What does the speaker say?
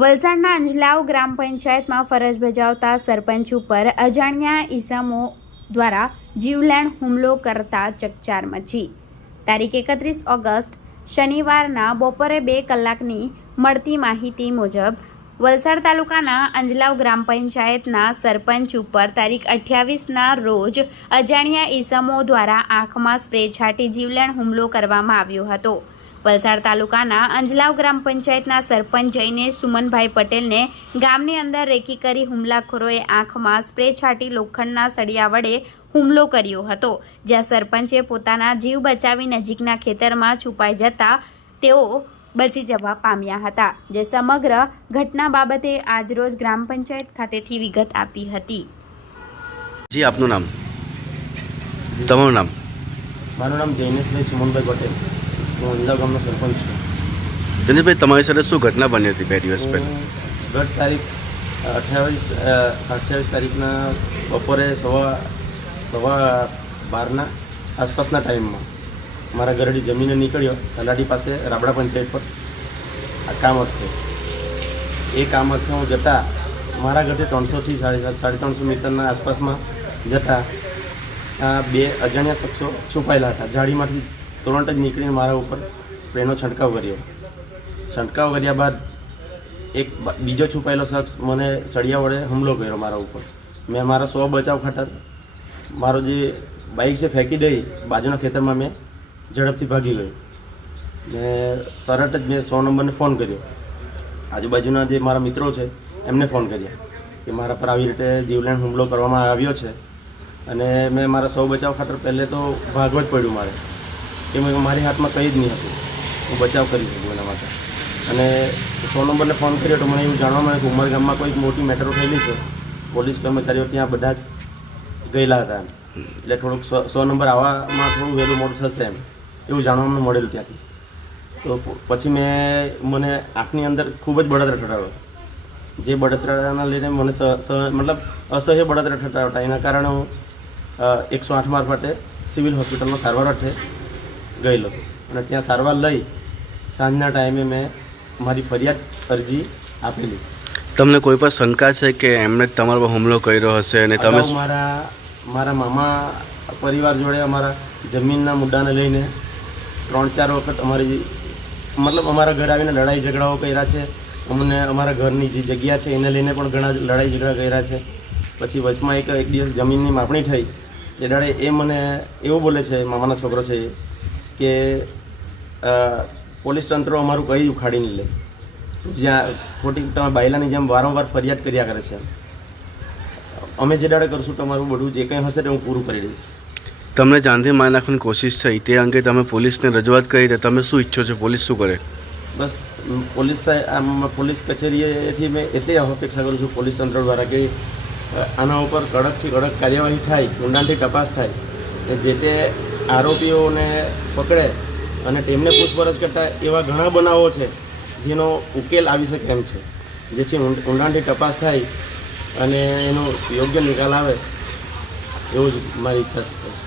વલસાડના અંજલાવ ગ્રામ પંચાયતમાં ફરજ બજાવતા સરપંચ ઉપર અજાણ્યા ઈસમો દ્વારા જીવલેણ હુમલો કરતા ચકચાર મચી. તારીખ એકત્રીસ ઓગસ્ટ, શનિવારના બપોરે બે કલાકની મળતી માહિતી મુજબ, વલસાડ તાલુકાના અંજલાવ ગ્રામ પંચાયતના સરપંચ ઉપર તારીખ અઠ્યાવીસના રોજ અજાણ્યા ઈસમો દ્વારા આંખમાં સ્પ્રે છાંટી જીવલેણ હુમલો કરવામાં આવ્યો હતો. વલસાડ તાલુકાના અંજલાવ ગ્રામ પંચાયતના સરપંચ જઈને સુમનભાઈ પટેલને ગામની અંદર રેકી કરી હુમલાખોરોએ આંખમાં સ્પ્રે છાંટી લોખંડના સળિયા વડે હુમલો કર્યો હતો. જ્યાં સરપંચે પોતાના જીવ બચાવી નજીકના ખેતરમાં છુપાઈ જતા તેઓ બચી જવા પામ્યા હતા. જે સમગ્ર ઘટના બાબતે આજરોજ ગ્રામ પંચાયત ખાતેથી વિગત આપી હતી. જી આપનું નામ? તમારું નામ? મારું નામ જૈનેશભાઈ સુમનભાઈ પટેલ. હું અંજા ગામનો સરપંચ છું. દિનેશભાઈ તમારી સાથે શું ઘટના બની હતી બે દિવસ પહેલાં? ગત તારીખ અઠ્યાવીસ અઠ્યાવીસ તારીખના બપોરે સવા સવા બારના આસપાસના ટાઈમમાં મારા ઘરડી જમીને નીકળ્યો તલાટી પાસે રાબડા પંચાયત પર. આ કામ અર્થે એ કામ અર્થે હું જતા મારા ઘરથી ત્રણસોથી સાડી સાડી ત્રણસો મીટરના આસપાસમાં જતા આ બે અજાણ્યા શખ્સો છુપાયેલા હતા. જાળીમાંથી તુરંત જ નીકળીને મારા ઉપર સ્પ્રેનો છંટકાવ કર્યો. છંટકાવ કર્યા બાદ એક બીજો છુપાયેલો શખ્સ મને સળિયા વડે હુમલો કર્યો મારા ઉપર. મેં મારા સો બચાવ ખાતર, મારો જે બાઇક છે ફેંકી દઈ, બાજુના ખેતરમાં મેં ઝડપથી ભાગી ગયો. ને તરત જ મેં સો નંબરને ફોન કર્યો. આજુબાજુના જે મારા મિત્રો છે, એમને ફોન કર્યા કે મારા પર આવી રીતે જીવલેણ હુમલો કરવામાં આવ્યો છે. અને મેં મારા સૌ બચાવ ખાતર પહેલે તો ભાગવું જ પડ્યું મારે. કે મેં મારી હાથમાં કંઈ જ નહીં હતું. હું બચાવ કરી શકું એના માટે. અને સો નંબરને ફોન કર્યો તો મને એવું જાણવા મળ્યું કે ઉમરગામમાં કોઈક મોટી મેટરો થયેલી છે. પોલીસ કર્મચારીઓ ત્યાં બધા જ ગયેલા હતા એમ. એટલે થોડુંક સો નંબર આવવામાં થોડું વહેલું મોડું થશે એમ. એવું જાણવા મને મળેલું ત્યાંથી. તો પછી મેં, મને આંખની અંદર ખૂબ જ બળતરા ઠટાવ્યો. જે બળતરાના લઈને મને સ- મતલબ અસહ્ય બળતરા ઠટાવતા. એના કારણે હું એકસો આઠ મારફતે સિવિલ હોસ્પિટલમાં સારવાર અર્થે ગયેલો. અને ત્યાં સારવાર લઈ સાંજના ટાઈમે મેં મારી ફરિયાદ અરજી આપેલી. તમને કોઈ પણ શંકા છે કે એમણે તમારા પર હુમલો કર્યો હશે અને તમે મારા મારા મામા પરિવાર જોડે અમારા જમીનના મુદ્દાને લઈને ત્રણ ચાર વખત અમારી મતલબ અમારા ઘરે આવીને લડાઈ ઝઘડાઓ કર્યા છે. અમને અમારા ઘરની જે જગ્યા છે એને લઈને પણ ઘણા લડાઈ ઝઘડા કર્યા છે. પછી વચમાં એક એક દિવસ જમીનની માપણી થઈ. એ દાડે એ મને એવું બોલે છે મામાના છોકરો છે એ. કે પોલીસ તંત્ર અમારું કઈ ઉખાડીને લે. જ્યાં ખોટી તમે બાયલાની જેમ વારંવાર ફરિયાદ કર્યા કરે છે. અમે જે દાડે કરશું તમારું બધું જે કંઈ હશે તે હું પૂરું કરી દઈશ. તમને જાનથી મારી નાખવાની કોશિશ થઈ તે અંગે તમે પોલીસને રજૂઆત કરી તો તમે શું ઈચ્છો છો પોલીસ શું કરે? બસ પોલીસ આમ પોલીસ કચેરીએથી મેં એટલી અપેક્ષા કરું છું પોલીસ તંત્ર દ્વારા કે આના ઉપર કડકથી કડક કાર્યવાહી થાય ઊંડાણથી તપાસ થાય કે જે તે આરોપીઓને પકડે અને તેમને પૂછપરછ કરતા એવા ઘણા બનાવો છે જેનો ઉકેલ આવી શકે એમ છે. જેથી ઊંડાણથી તપાસ થાય અને એનો યોગ્ય નિકાલ આવે, એવું જ મારી ઈચ્છા છે